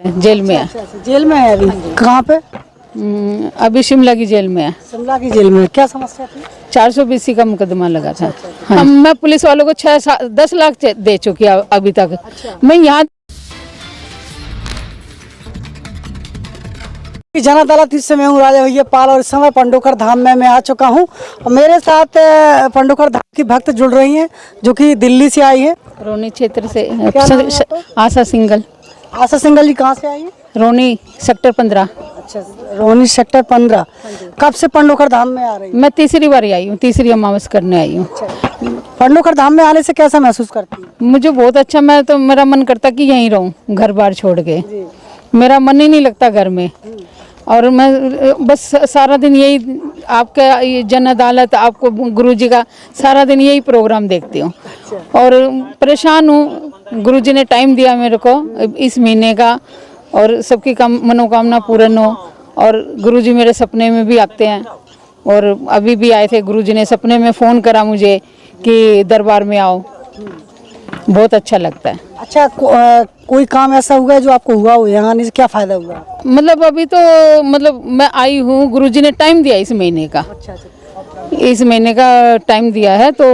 Jail में है। Jail में है अभी? कहाँ पे? अभी शिमला की जेल में है। शिमला की जेल में क्या समस्या थी? 420 का मुकदमा लगा था। हाँ, मैं पुलिस वालों को 10 लाख दे चुकी अभी तक। मैं यहाँ जन अदालत इस समय हूँ राजा भैया पाल और इस समय पंडोखर धाम में मैं आ चुका हूँ और मेरे साथ पंडोखर धाम की भक्त जुड़ रही हैं जो कि दिल्ली से आई है। रोनी क्षेत्र से। क्या नाम है आपका? आशा सिंगल। आशा सिंगल जी कहाँ से आई है? रोनी सेक्टर 15। अच्छा, रोनी सेक्टर 15। कब से पंडोखर धाम में आ रही है? मैं तीसरी बार आई हूँ, तीसरी अमावस करने आई हूँ। पंडोखर धाम में आने से कैसा महसूस करती है? मुझे बहुत अच्छा, मैं तो मेरा मन करता कि यहीं रहूँ, घर बार छोड़ के। मेरा मन ही नहीं लगता घर में। और मैं बस सारा दिन यही आपका ये जन अदालत, आपको गुरुजी का सारा दिन यही प्रोग्राम देखती हूँ और परेशान हूँ। गुरुजी ने टाइम दिया मेरे को इस महीने का और सबकी मनोकामना पूर्ण हो। और गुरुजी मेरे सपने में भी आते हैं और अभी भी आए थे। गुरुजी ने सपने में फ़ोन करा मुझे कि दरबार में आओ। बहुत अच्छा लगता है। अच्छा, कोई काम ऐसा हुआ है जो आपको हुआ हो, यहाँ आने से क्या फायदा हुआ? मतलब अभी तो मतलब मैं आई हूँ, गुरुजी ने टाइम दिया इस महीने का। इस महीने का टाइम दिया है तो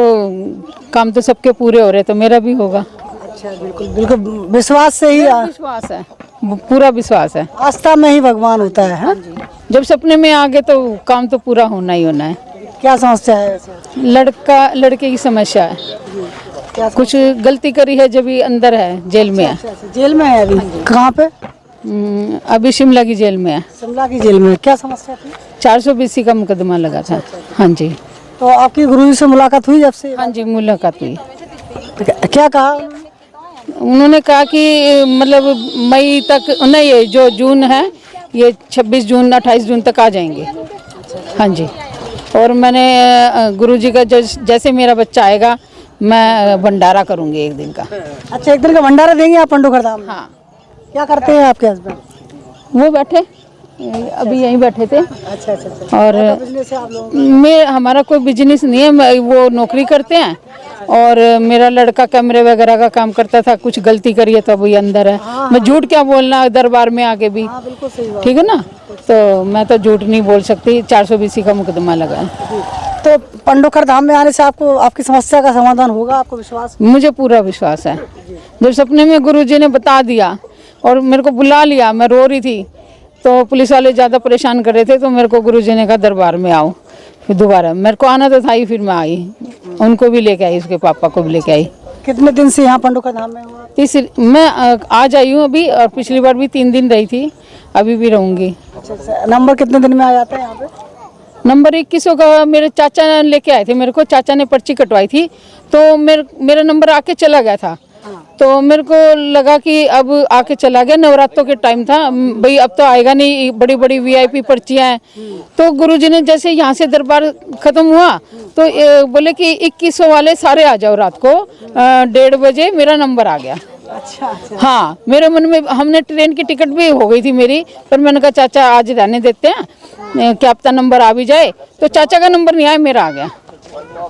काम तो सबके पूरे हो रहे, तो मेरा भी होगा। अच्छा, बिल्कुल बिल्कुल विश्वास से ही। विश्वास है, पूरा विश्वास है। आस्था में ही भगवान होता है। जब सपने में आ गए तो काम तो पूरा होना ही होना है। क्या समस्या है वैसे? लड़के की समस्या है। कुछ गलती करी है जब ये अंदर है, जेल में है। जेल में है अभी? कहाँ पे? अभी शिमला की जेल में है। शिमला की जेल में क्या समस्या थी? 420 का मुकदमा लगा था। हाँ जी। तो आपकी गुरुजी से मुलाकात हुई जब से? हाँ जी, मुलाकात हुई। क्या कहा? उन्होंने कहा कि मतलब मई तक नहीं, ये जो जून है ये 26 जून 28 जून तक आ जाएंगे। हाँ जी। और मैंने गुरुजी का जैसे मेरा बच्चा आएगा मैं भंडारा करूंगी एक दिन का। अच्छा, एक दिन का भंडारा देंगे आप पंडोखर धाम में? हाँ। क्या करते हैं आपके हस्बैंड? वो बैठे अभी यहीं बैठे थे। अच्छा अच्छा अच्छा। और बिजनेस है आप लोगों का? हमारा कोई बिजनेस नहीं है, वो नौकरी करते हैं और मेरा लड़का कैमरे वगैरह का काम करता था। कुछ गलती करी है तो अभी अंदर है। मैं झूठ क्या बोलना दरबार में आके भी। बिल्कुल सही बात। ठीक है ना, तो मैं तो झूठ नहीं बोल सकती। 420 का मुकदमा लगा है। तो पंडोखर धाम में आने से आपको आपकी समस्या का समाधान होगा, आपको विश्वास? मुझे पूरा विश्वास है। जब सपने में गुरुजी ने बता दिया और मेरे को बुला लिया, मैं रो रही थी तो पुलिस वाले ज़्यादा परेशान कर रहे थे, तो मेरे को गुरुजी ने कहा दरबार में आओ। फिर दोबारा मेरे को आना तो था ही, फिर मैं आई। उनको भी लेके आई, उसके पापा को भी लेके आई। कितने दिन से यहाँ पंडोखर धाम में हुआ? मैं आज आई हूँ अभी, और पिछली बार भी 3 दिन रही थी, अभी भी रहूँगी। अच्छा, नंबर कितने दिन में आ जाता है यहाँ पे? नंबर 21 का मेरे चाचा लेके आए थे मेरे को। चाचा ने पर्ची कटवाई थी तो मेरा नंबर आके चला गया था। तो मेरे को लगा कि अब आके चला गया, नवरात्रों के टाइम था भाई, अब तो आएगा नहीं, बड़ी बड़ी वीआईपी पर्चियां हैं। तो गुरुजी ने जैसे यहाँ से दरबार खत्म हुआ तो बोले कि 2100 वाले सारे आ जाओ रात को 1:30 बजे। मेरा नंबर आ गया। अच्छा अच्छा। हाँ, मेरे मन में, हमने ट्रेन की टिकट भी हो गई थी मेरी, पर मैंने कहा चाचा आज रहने देते हैं, क्या पता नंबर आ भी जाए। तो चाचा का नंबर नहीं आया, मेरा आ गया।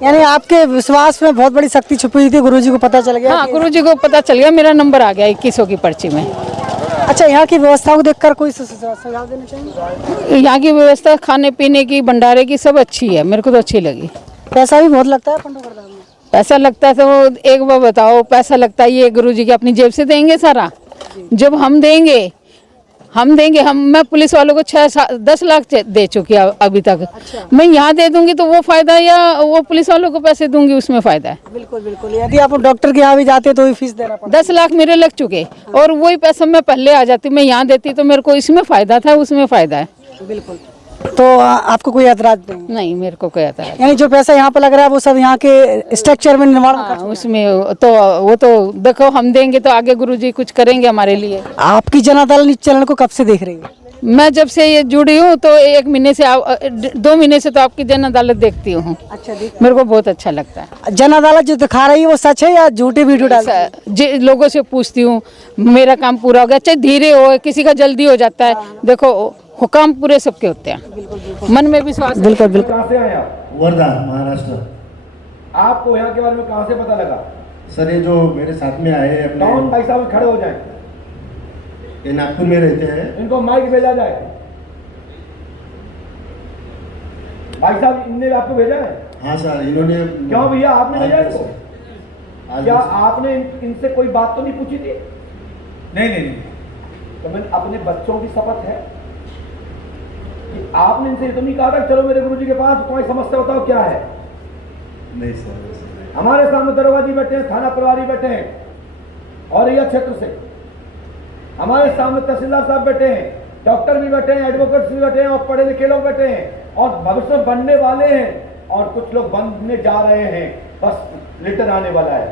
यानी आपके विश्वास में बहुत बड़ी शक्ति छुपी हुई थी, गुरुजी को पता चल गया? हाँ, गुरुजी को पता चल गया, मेरा नंबर आ गया 2100 की पर्ची में। अच्छा, यहाँ की व्यवस्था को देखकर कोई सुझाव देना चाहिए? यहाँ की व्यवस्था खाने पीने की, भंडारे की सब अच्छी है, मेरे को तो अच्छी लगी। पैसा भी बहुत लगता है पंडोखर धाम में? पैसा लगता है तो एक बार बताओ, पैसा लगता है ये गुरुजी की अपनी जेब से देंगे सारा? जब हम देंगे मैं पुलिस वालों को 10 लाख दे चुकी है अभी तक। अच्छा। मैं यहाँ दे दूंगी तो वो फायदा है या वो पुलिस वालों को पैसे दूंगी उसमें फायदा है? बिल्कुल बिल्कुल। यदि आप डॉक्टर के यहाँ भी जाते तो भी फीस देना पड़ता। 10 लाख मेरे लग चुके और वही पैसा मैं पहले आ जाती, मैं यहाँ देती तो मेरे को इसमें फायदा था, उसमें फायदा है। बिल्कुल। तो आपको कोई ऐतराज नहीं? नहीं, मेरे को कोई ऐतराज। यानी जो पैसा यहाँ पे लग रहा है वो सब यहाँ के स्ट्रक्चर में निर्माण में उसमें तो वो तो देखो, हम देंगे तो आगे गुरुजी कुछ करेंगे हमारे लिए। आपकी जन अदालत चैनल को कब से देख रही है? मैं जब से ये जुड़ी हूँ तो 1 महीने से 2 महीने से तो आपकी जन अदालत देखती हूँ। अच्छा, मेरे को बहुत अच्छा लगता है। जन अदालत जो दिखा रही है वो सच है या झूठी वीडियो डाल? लोगों से पूछती हूँ, मेरा काम पूरा हो गया, चाहे धीरे हो, किसी का जल्दी हो जाता है। देखो, हुकाम पूरे सबके होते हैं, मन में विश्वास। बिल्कुल बिल्कुल। कहाँ से आए आप? वर्धा, महाराष्ट्र। आपको यहाँ के बारे में कहाँ से पता लगा? सर, ये जो मेरे साथ में आए कौन भाई साहब खड़े हो जाए? ये नागपुर में रहते हैं। इनको माइक भेजा जाए। भाई साहब, इनने आपको भेजा है? हाँ सर, इन्होंने। क्यों भैया, आपने भेजा आज- इनको? आज- क्या आपने इनसे कोई बात तो नहीं पूछी थी? नहीं नहीं नहीं, तो मैंने अपने बच्चों की शपथ है कि आपने इनसे ये तो नहीं कहा था चलो मेरे गुरुजी के पास, तुम्हारी समस्या बताओ क्या है। नहीं सर, हमारे सामने दरोगाजी बैठे हैं, थाना प्रभारी बैठे हैं औरैया क्षेत्र से, हमारे सामने तहसीलदार साहब बैठे हैं, डॉक्टर भी बैठे हैं, एडवोकेट्स भी बैठे हैं और पढ़े लिखे लोग बैठे हैं और भविष्य में बनने वाले हैं और कुछ लोग बनने जा रहे हैं, बस लिटर आने वाला है।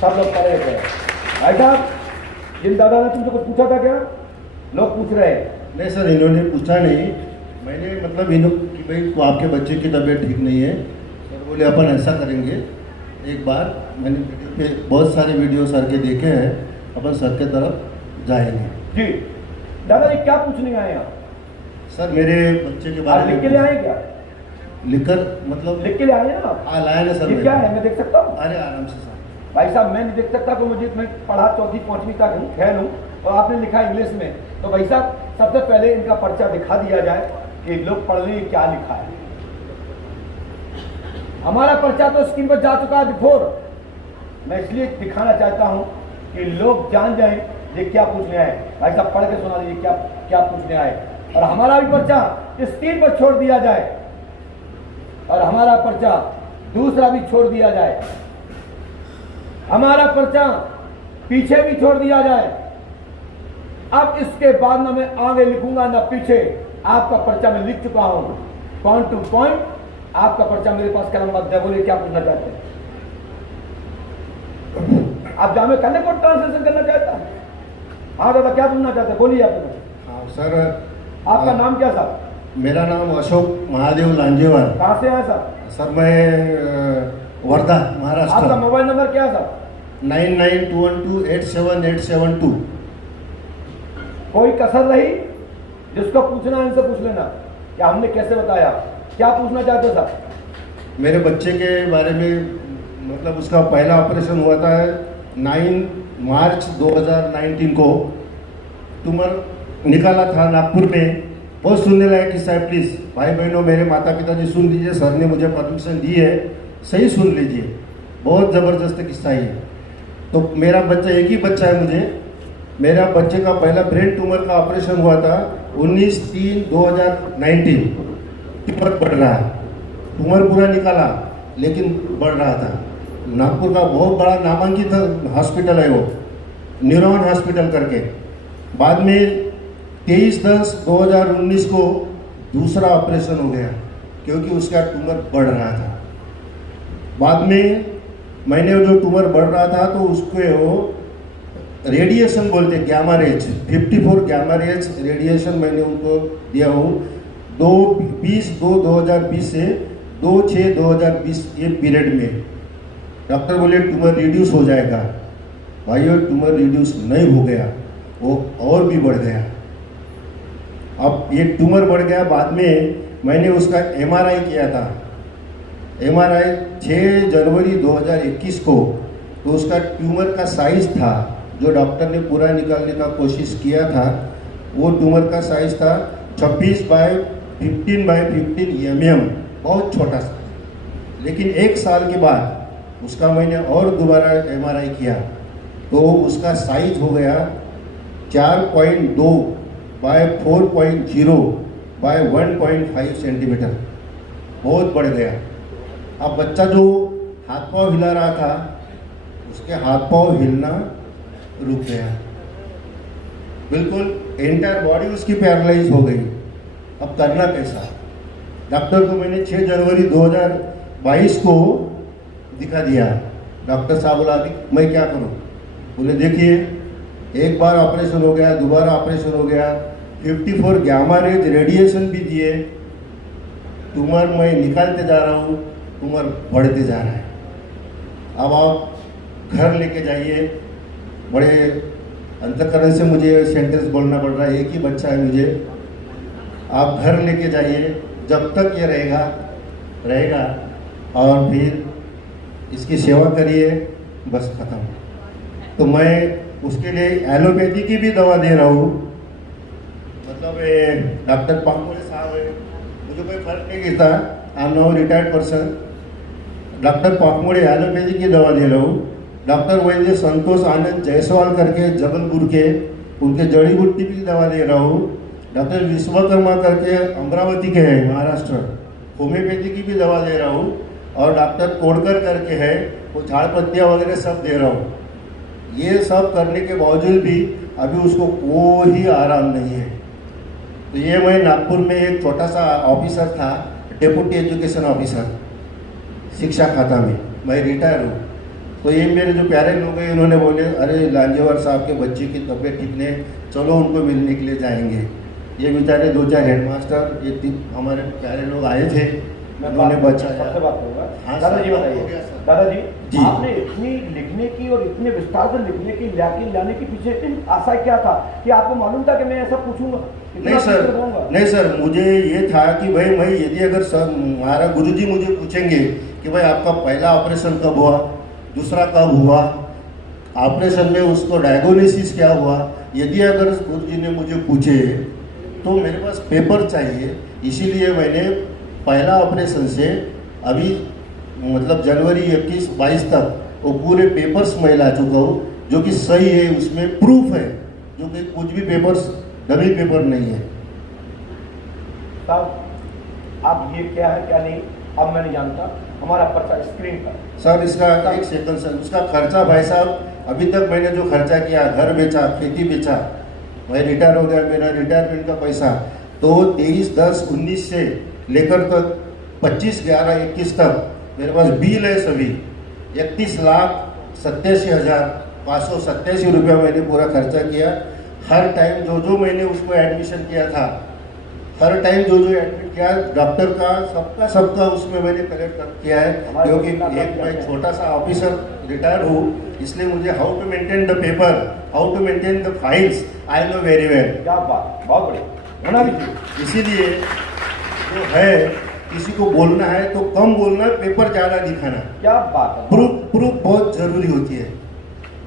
सब लोग पढ़े हुए हैं। भाई साहब, जिन दादा ने तुमसे कुछ पूछा था क्या? लोग पूछ रहे हैं। नहीं सर, इन्होंने पूछा नहीं। मैंने मतलब इन्हों कि भाई तो आपके बच्चे की तबीयत ठीक नहीं है। सर बोले अपन ऐसा करेंगे, एक बार मैंने वीडियो पे बहुत सारे वीडियो सर के देखे हैं, अपन सर के तरफ जाएंगे। जी दादाजी, क्या पूछने आए आप? सर मेरे बच्चे के आप बारे लिख के में ले आए क्या? लिखकर मतलब लिख के ले आए हैं आप? हाँ लाए ना सर। ये क्या है, मैं देख सकता हूँ? अरे आराम से सर। भाई साहब, मैं नहीं देख सकता तो मुझे, मैं पढ़ा 4वीं 5वीं तक हूँ, खैर हूँ, और आपने लिखा इंग्लिश में, तो भाई साहब सबसे पहले इनका पर्चा दिखा दिया जाए कि लोग पढ़ लें क्या लिखा है। हमारा पर्चा तो स्क्रीन पर जा चुका है बिफोर, मैं इसलिए दिखाना चाहता हूँ कि लोग जान जाएं ये क्या पूछने आए। भाई साहब पढ़ के सुना लीजिए क्या क्या पूछने आए, और हमारा भी पर्चा स्क्रीन पर छोड़ दिया जाए और हमारा पर्चा दूसरा भी छोड़ दिया जाए, हमारा पर्चा पीछे भी छोड़ दिया जाए। अब इसके बाद ना मैं आगे लिखूंगा ना पीछे, आपका पर्चा मैं लिख चुका हूं पॉइंट टू पॉइंट। आपका पर्चा मेरे पास कलमबद्ध है। बोलिए क्या पूछना चाहते हैं आप? जामे करने को ट्रांसलेशन करना चाहता है? हाँ दादा, क्या पूछना चाहते हैं? बोलिए आप। हाँ सर। आपका नाम क्या साहब? मेरा नाम अशोक महादेव लांजेवार। कहाँ से आए साहब? सर मैं वर्धा आपका महाराष्ट्र। मोबाइल नंबर क्या है साहब? 9921287872। कोई कसर रही? जिसको पूछना है इनसे पूछ लेना कि हमने कैसे बताया। क्या पूछना चाहते हो साहब? मेरे बच्चे के बारे में मतलब उसका पहला ऑपरेशन हुआ था 9 मार्च 2019 को। ट्यूमर निकाला था नागपुर में। बहुत सुनने लायक किस्सा है, प्लीज़ भाई बहनों मेरे माता पिताजी सुन लीजिए। सर ने मुझे परमिशन दी है, सही सुन लीजिए, बहुत ज़बरदस्त किस्सा है। तो मेरा बच्चा, एक ही बच्चा है मुझे। मेरा बच्चे का पहला ब्रेन ट्यूमर का ऑपरेशन हुआ था 19/3/2019। ट्यूमर बढ़ रहा है, ट्यूमर पूरा निकाला लेकिन बढ़ रहा था। नागपुर का बहुत बड़ा नामांकित हॉस्पिटल है वो, न्यूरॉन हॉस्पिटल करके। बाद में 23/10/2019 को दूसरा ऑपरेशन हो गया क्योंकि उसका ट्यूमर बढ़ रहा था। बाद में मैंने जो ट्यूमर बढ़ रहा था तो उसको वो रेडिएशन बोलते, gamma rays, 54 gamma rays radiation मैंने उनको दिया हूँ 2/20/2020 से 2/6/2020 ये पीरियड में। डॉक्टर बोले ट्यूमर रिड्यूस हो जाएगा। भाइयों ट्यूमर रिड्यूस नहीं हो गया, वो और भी बढ़ गया। अब ये ट्यूमर बढ़ गया। बाद में मैंने उसका MRI किया था। MRI 6 जनवरी 2021 को। तो उसका ट्यूमर का साइज था जो डॉक्टर ने पूरा निकालने का कोशिश किया था, वो ट्यूमर का साइज था 26/15/15 mm, बहुत छोटा सा। लेकिन 1 साल के बाद उसका मैंने और दोबारा MRI किया तो उसका साइज हो गया 4.2/4.0/1.5 सेंटीमीटर, बहुत बढ़ गया। अब बच्चा जो हाथ पांव हिला रहा था उसके हाथ पांव हिलना रुक गया, बिल्कुल एंटायर बॉडी उसकी पैरालाइज हो गई। अब करना कैसा? डॉक्टर को मैंने 6 जनवरी 2022 को दिखा दिया। डॉक्टर साहब बोला मैं क्या करूं? बोले देखिए एक बार ऑपरेशन हो गया, दोबारा ऑपरेशन हो गया, 54 गैमा रेज रेडिएशन भी दिए, ट्यूमर मैं निकालते जा रहा हूँ, ट्यूमर बढ़ते जा रहा है। अब आप घर लेके जाइए। बड़े अंतःकरण से मुझे सेंटेंस बोलना पड़ रहा है, एक ही बच्चा है मुझे। आप घर लेके जाइए, जब तक ये रहेगा और फिर इसकी सेवा करिए, बस खत्म। तो मैं उसके लिए एलोपैथी की भी दवा दे रहा हूँ। मतलब डॉक्टर पांगोले साहब है, मुझे कोई फर्क नहीं गिरता, I am now retired person. Doctor Pangole allopathy की दवा दे रहा हूँ। डॉक्टर वैद्य संतोष आनंद जायसवाल करके जबलपुर के, उनके जड़ी बूटी की दवा दे रहा हूँ। डॉक्टर विश्वकर्मा करके अमरावती के हैं महाराष्ट्र, होम्योपैथी की भी दवा दे रहा हूँ। और डॉक्टर कोडकर करके है, वो झाड़ पत्तियाँ वगैरह सब दे रहा हूँ। ये सब करने के बावजूद भी अभी उसको कोई आराम नहीं है। तो ये मैं नागपुर में एक छोटा सा ऑफिसर था, डेप्यूटी एजुकेशन ऑफिसर शिक्षा खाता में, मैं रिटायर हूँ। तो ये मेरे जो प्यारे लोग हैं, इन्होंने बोले अरे लांजेवार साहब के बच्चे की तबीयत ठीक नहीं, चलो उनको मिलने के लिए जाएंगे। ये बेचारे 2-4 हेडमास्टर, ये हमारे प्यारे लोग आए थे, उन्होंने बचाया। सबसे बात करूँगा। हाँ, दादाजी सर, बताइए, हो गया, सर। दादाजी जी। आपने इतनी लिखने की और इतने विस्तार से लिखने की लाने के पीछे आशा क्या था कि आपको मालूम था कि मैं ऐसा पूछूंगा? नहीं सर, नहीं सर, मुझे ये था कि भाई मैं यदि अगर सर हमारा गुरुजी मुझे पूछेंगे कि भाई आपका पहला ऑपरेशन कब हुआ, दूसरा कब हुआ, ऑपरेशन में उसको डायग्नोसिस क्या हुआ, यदि अगर गुरुजी ने मुझे पूछे तो मेरे पास पेपर चाहिए। इसीलिए मैंने पहला ऑपरेशन से अभी मतलब जनवरी 21-22 तक वो पूरे पेपर्स मैं ला चुका हूँ, जो कि सही है, उसमें प्रूफ है, जो कि कुछ भी पेपर्स डमी पेपर नहीं है। साहब आप ये क्या है क्या नहीं अब मैं नहीं जानता, हमारा पर्चा स्क्रीन पर। सर इसका एक सेकंड सर, उसका खर्चा भाई साहब अभी तक मैंने जो खर्चा किया, घर बेचा, खेती बेचा, मैं रिटायर हो गया, मेरा रिटायरमेंट का पैसा तो 23/10/19 से लेकर तक 25/11/21 तक मेरे पास बिल है सभी 31,87,587 रुपया मैंने पूरा खर्चा किया। हर टाइम जो मैंने उसको एडमिशन किया था, हर टाइम जो एडमिट किया डॉक्टर का सबका उसमें मैंने कलेक्ट किया है, क्योंकि एक मैं छोटा सा ऑफिसर रिटायर हूँ, इसलिए मुझे how to maintain the paper, how to maintain the files I know very well. क्या बात, बहुत बढ़िया, होना भी चाहिए। इसीलिए जो है किसी को बोलना है तो कम बोलना, पेपर ज़्यादा दिखाना। क्या बात है, प्रूफ बहुत जरूरी होती है।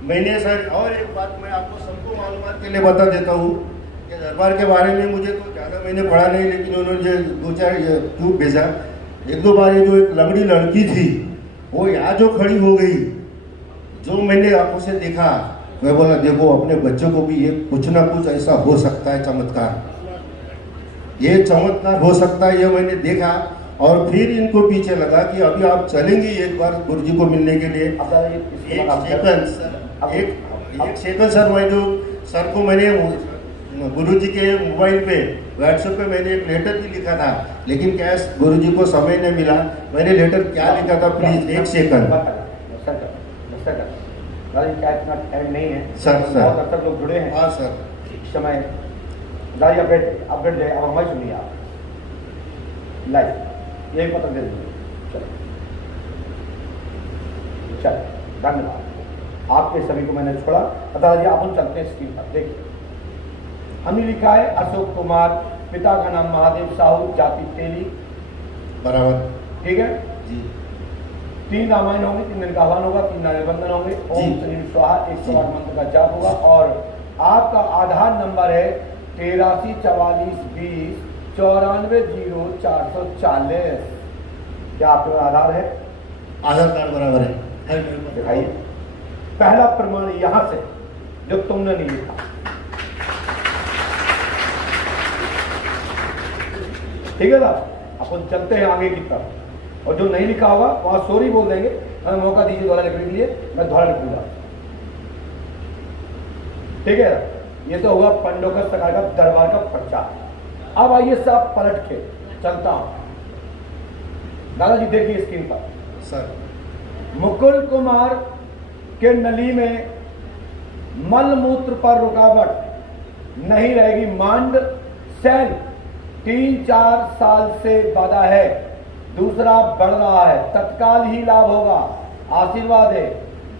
मैंने सर और एक बात मैं आपको सबको मालूमात के लिए बता देता हूँ कि दरबार के बारे में मुझे तो ज़्यादा मैंने पढ़ा नहीं, लेकिन उन्होंने 2-4 ट्यूब भेजा। 1-2 बार ये जो एक लंगड़ी लड़की थी वो यहाँ जो खड़ी हो गई, जो मैंने आंखों से देखा, मैं बोला देखो अपने बच्चों को भी ये कुछ ना कुछ ऐसा हो सकता है, चमत्कार, ये चमत्कार हो सकता है, ये मैंने देखा। और फिर इनको पीछे लगा कि अभी आप चलेंगे एक बार गुरुजी को मिलने के लिए। एक सेकंड सर, मैं जो सर को मैंने गुरुजी के मोबाइल पे व्हाट्सएप पे मैंने एक लेटर भी लिखा था, लेकिन क्या गुरुजी को समय नहीं मिला। मैंने लेटर क्या लिखा था, प्लीज एक सेकंड क्या इतना टाइम नहीं है सर, बहुत हद तक लोग जुड़े हैं। हाँ सर, इस समय दादी अपडेट जाए, अब हमारी सुनिए आप लाइव यही पत्र दे दीजिए। चल धन्यवाद, आपके सभी को मैंने छोड़ा। दादाजी आप चलते हैं स्क्रीन पर, देखिए हमने लिखा है अशोक कुमार, पिता का नाम महादेव साहू, जाति तेली, बराबर, ठीक है जी। 3 रामायण होंगे, 3 दिन का आह्वान होगा, 3 नारेबंधन होंगे, ओम शनि स्वाहा 108 मंत्र का जाप होगा। और आपका आधार नंबर है 834420 940440। क्या आपका आधार है? आधार कार्ड बराबर है, दिखाइए। पहला प्रमाण यहां से जो तुमने नहीं लिखा, ठीक है साहब, अपन चलते हैं आगे की तरफ। और जो नहीं लिखा होगा वहां सॉरी बोल देंगे, हमें मौका दीजिए दोबारा लिखने के लिए, मैं दोबारा लिखूंगा, ठीक है। ये तो हुआ पंडोकर सरकार का दरबार का प्रचार। अब आइए साहब पलट के चलता हूं, दादाजी देखिए स्क्रीन पर सर। मुकुल कुमार के नली में मल मूत्र पर रुकावट नहीं रहेगी, मांड सेल 3-4 साल से बाधा है, दूसरा बढ़ रहा है, तत्काल ही लाभ होगा, आशीर्वाद है।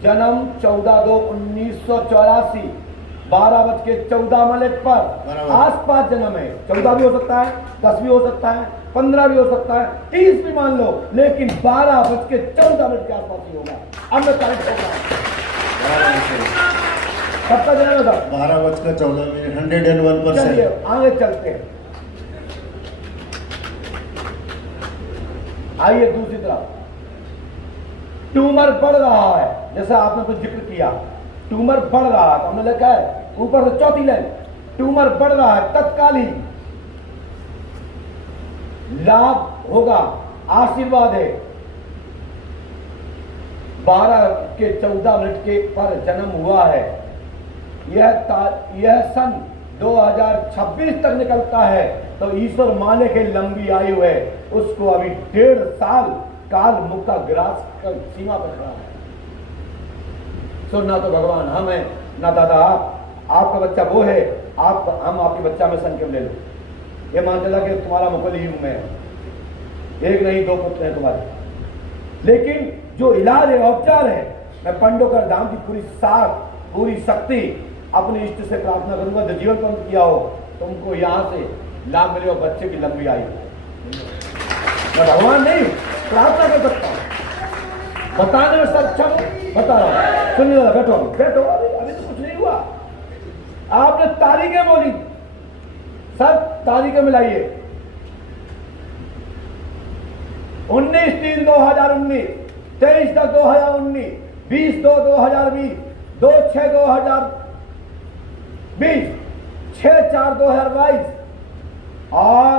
जन्म 14/2/1984 12:14 पर, आसपास जन्म है, 14 भी हो सकता है, 10 भी हो सकता है, 15 भी हो सकता है, 30 भी मान लो, लेकिन 12:14 के आसपास ही होगा। अब मैं करेक्ट होगा, सबका जन्म था 12:14 101%। चलिए आगे चलते हैं। आइए दूसरी तरफ, ट्यूमर बढ़ रहा है, जैसा आपने कुछ जिक्र किया, ट्यूमर बढ़ रहा है, तो हमने लिखा है ऊपर से चौथी लाइन, ट्यूमर बढ़ रहा है, तत्कालीन लाभ होगा, आशीर्वाद है। 12:14 के पर जन्म हुआ है, यह सन 2026 तक निकलता है, तो ईश्वर माने के लंबी आयु है, उसको अभी 1.5 साल काल मुक्ता ग्रास कर सीमा पर खड़ा है। सो ना तो भगवान हम है, ना दादा आपका बच्चा वो है, हम आपके बच्चा में संख्या ले लो। ये मान चला कि तुम्हारा मुकुल ही हूं मैं, एक नहीं 2 पुत्र हैं तुम्हारे। लेकिन जो इलाज है, उपचार है, मैं पंडोकर धाम की पूरी शक्ति अपने इष्ट से प्रार्थना करूंगा, जो जीवन पंथ किया हो तुमको यहां से लाभ मिले और बच्चे की लंबी आयु। मैं भगवान नहीं हूं, प्रार्थना कर सकता हूं, बताने में सक्षम बता रहा हूं। सुनिए दादा, बैठो बैठो, अभी तो कुछ नहीं हुआ। आपने तारीखें बोली, सब तारीखें मिलाइए। 19/3/2019, 23/10/2019, 20/2/2020, 2/6/2020, 6/4/2022 और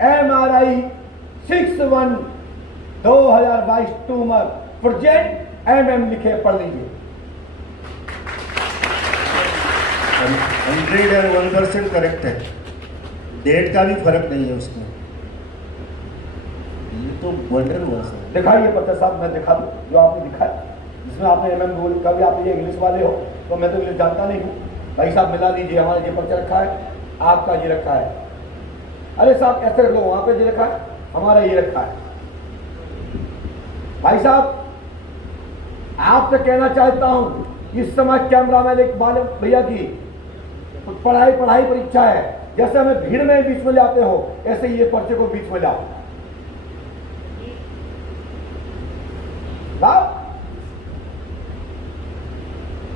MRI 6/1/2022 ट्यूमर प्रोजेक्ट MM लिखे पढ़ लीजिए। 101% करेक्ट है, डेट का भी फर्क नहीं है उसमें। ये तो वंडर हुआ सर। दिखाइए पता साहब, मैं दिखा दूं जो आपने दिखाया, जिसमें आपने MM बोल, कभी आप ये इंग्लिश वाले हो तो मैं तो इंग्लिश जानता नहीं हूँ। भाई साहब मिला लीजिए, हमारा ये पर्चा रखा है, आपका ये रखा है। अरे साहब ऐसे रख लो, वहां पे ये रखा है, हमारा ये रखा है। भाई साहब आपसे कहना चाहता हूं, इस समय कैमरा मैन एक बाल भैया की पढ़ाई परीक्षा है, जैसे हमें भीड़ में बीच में जाते हो, ऐसे ही ये पर्चे को बीच में लाओ।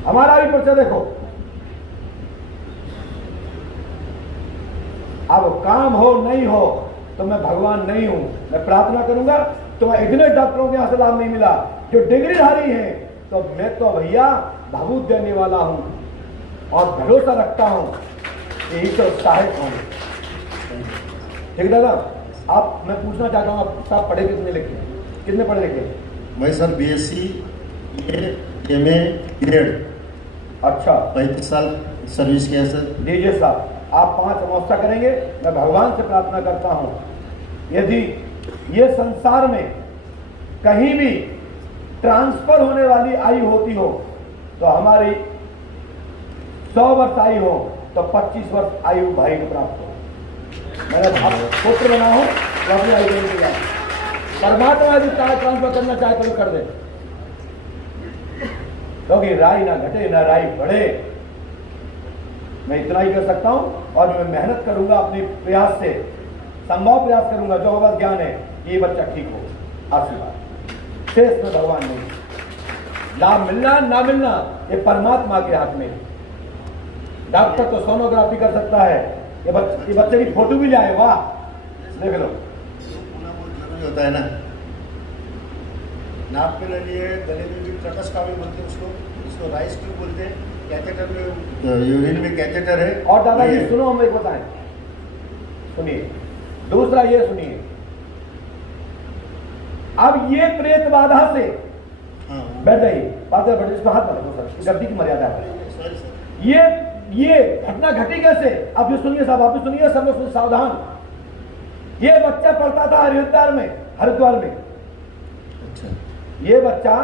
हमारा भी पर्चा देखो। अब काम हो नहीं हो तो मैं भगवान नहीं हूं, मैं प्रार्थना करूंगा। तो इतने डॉक्टरों के यहां से लाभ नहीं मिला जो डिग्रीधारी हैं, तो मैं तो भैया भावुक देने वाला हूं और भरोसा रखता हूं यही तो सहायक होंगे। ठीक दादा, आप मैं पूछना चाहता हूं, आप साहब पढ़े कितने लिखे, कितने पढ़े लिखे? मैं सर BSc MA ग्रेड। अच्छा, 35 साल सर्विस किया सर। लीजिए साहब, आप 5 अवस्था करेंगे। मैं भगवान से प्रार्थना करता हूं, यदि ये संसार में कहीं भी ट्रांसफर होने वाली आयु होती हो तो हमारी 100 वर्ष आयु हो तो 25 वर्ष आयु भाई को प्राप्त हो। मैंने पुत्र बना हूं तो अपनी आयु नहीं दिया। परमात्मा यदि ट्रांसफर करना चाहे तो कर दे, क्योंकि राई ना घटे ना राई बढ़े। मैं इतना ही कर सकता हूं और मैं मेहनत करूंगा, अपने प्रयास से संभव प्रयास करूंगा, जो होगा ज्ञान है ये बच्चा ठीक हो। आशीर्वाद शेष में भगवान नहीं। लाभ मिलना ना मिलना ये परमात्मा के हाथ में। डॉक्टर तो सोनोग्राफी कर सकता है, ये बच्चे की फोटो भी लाए, वाह देख लो। होता है ना, नाप के लिए गले में भी ट्रकस का भी बोलते हैं उसको राइस ट्यूब बोलते हैं। कैथेटर में यूरिन में कैथेटर है। और दादाजी सुनो, हम एक बताएं, सुनिए। दूसरा ये सुनिए, अब ये प्रेत बाधा से बैठ जाइए, बात बैठ, इसमें हाथ मत रखो सर, गद्दी की मर्यादा है। ये घटना घटी कैसे? आप भी सुनिए साहब, आप भी सुनिए, सब लोग सावधान। ये बच्चा पढ़ता था हरिद्वार में। अच्छा। ये बच्चा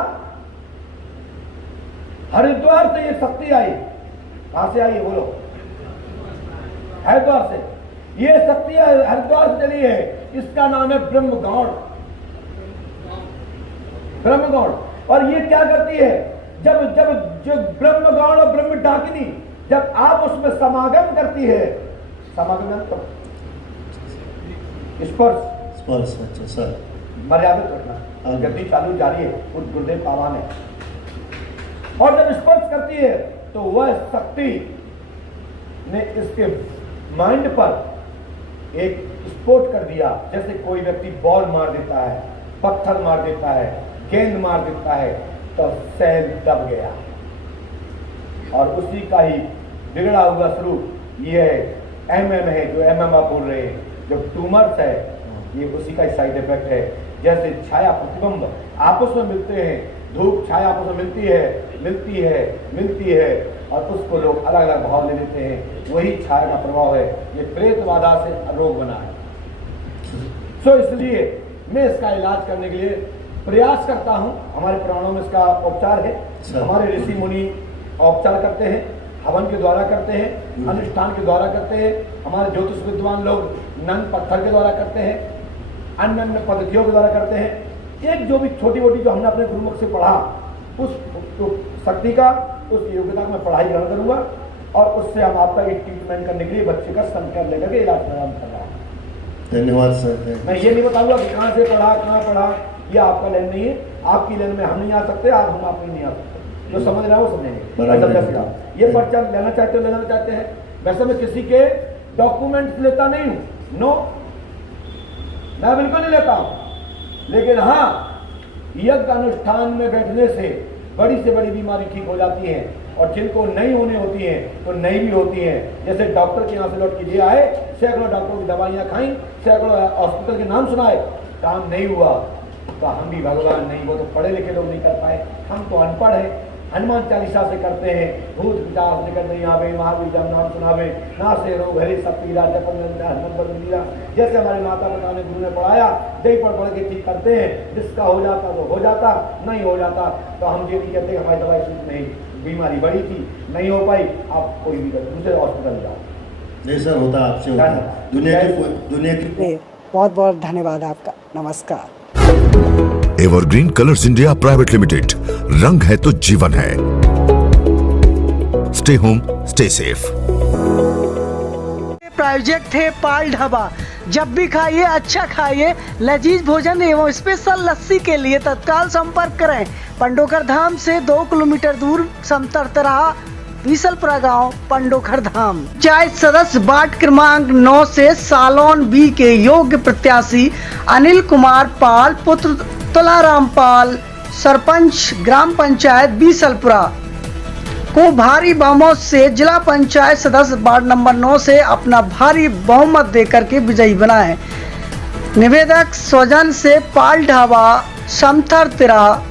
हरिद्वार से ये शक्ति आई, कहां से आई है बोलो? हरिद्वार से ये शक्ति हरिद्वार से चली है। इसका नाम है ब्रह्मगौड़। और ये क्या करती है, जब जो ब्रह्मगौड़ और ब्रह्म डाकिनी जब आप उसमें समागम करती है, समागम स्पर्श, अच्छा सर, मर्यादित रखना और गति चालू जारी है, गुरुदेव पावान है। और जब स्पर्श करती है तो वह शक्ति ने इसके माइंड पर एक स्पोर्ट कर दिया। जैसे कोई व्यक्ति बॉल मार देता है, पत्थर मार देता है, गेंद मार देता है, तो सेल दब गया। और उसी का ही बिगड़ा हुआ स्वरूप ये MM है, जो MM आप बोल रहे हैं, जो ट्यूमर्स है, ये उसी का साइड इफेक्ट है। जैसे छाया प्रतिबिंब आपस में मिलते हैं, धूप छाया आपस में मिलती है और उसको लोग अलग अलग भाव ले लेते हैं, वही छाया का प्रभाव है। ये प्रेत बाधा से रोग बना है। सो इसलिए मैं इसका इलाज करने के लिए प्रयास करता हूं। हमारे पुराणों में इसका उपचार है। हमारे ऋषि मुनि उपचार करते हैं, हवन के द्वारा करते हैं, अनुष्ठान के द्वारा करते हैं। हमारे ज्योतिष विद्वान लोग नंग पत्थर के द्वारा करते हैं, अन्य अन्य पद्धतियों के द्वारा करते हैं। एक जो भी छोटी मोटी जो हमने अपने गुरुमुख से पढ़ा, उस शक्ति का, उस योग्यता में पढ़ाई ग्रहण करूंगा और उससे हम आपका एक ट्रीटमेंट करने के लिए बच्चे का संकल्प लेकर के इलाज प्रदान कर रहा हूँ। धन्यवाद सर। मैं ये नहीं बताऊंगा कि कहाँ से पढ़ा, कहाँ पढ़ा, ये आपका लेन नहीं है। आपकी लेन में हम नहीं आ सकते, आज हम आप नहीं आ सकते। जो समझ रहा है वो समझेंगे। ये पर्चा लेना चाहते हो, लेना चाहते हैं। वैसे मैं किसी के डॉक्यूमेंट्स लेता नहीं हूँ, नो, मैं बिल्कुल नहीं लेता हूँ। लेकिन हाँ, यज्ञ अनुष्ठान में बैठने से बड़ी से बड़ी बीमारी ठीक हो जाती है और जिनको नहीं होनी होती है तो नहीं भी होती है। जैसे डॉक्टर के यहाँ से लौट के लिए आए, सैकड़ों डॉक्टरों की दवाइयाँ खाई, सैकड़ों हॉस्पिटल के नाम सुनाए, काम नहीं हुआ। तो हम भी भगवान नहीं, वो तो पढ़े लिखे लोग नहीं कर पाए, हम तो अनपढ़ हैं। हनुमान चालीसा से करते हैं, भूत विचार निकट नहीं आवे, महावीर जब नाम सुनावे, ना से रोग हरे सब पीरा जपन मीरा। जैसे हमारे माता पिता ने, गुरु ने पढ़ाया, जय पढ़ के ठीक करते हैं। जिसका हो जाता तो हो जाता, नहीं हो जाता तो हम ये नहीं कहते हमारी दवाई सूट नहीं, बीमारी बड़ी थी, नहीं हो पाई, आप कोई भी दूसरे हॉस्पिटल जाओ। नहीं सर, होता आपसे होता। दुनिया की बहुत बहुत धन्यवाद आपका। नमस्कार। Evergreen colours India private limited, रंग है तो जीवन है। Stay home stay safe. प्रायोजक थे पाल ढाबा। जब भी खाइए अच्छा खाइए, लजीज भोजन एवं स्पेशल लस्सी के लिए तत्काल संपर्क करें। पंडोखर धाम से 2 किलोमीटर दूर समतरतराहा बीसलपुरा गांव, पंडोखर धाम। पंचायत सदस्य वार्ड क्रमांक 9 से सालोन बी के योग्य प्रत्याशी अनिल कुमार पाल पुत्र तुलाराम पाल, सरपंच ग्राम पंचायत बीसलपुरा, को भारी बहुमत से जिला पंचायत सदस्य वार्ड नंबर 9 से अपना भारी बहुमत देकर के विजयी बनाए। निवेदक स्वजन से पाल ढाबा, समथर तिरा।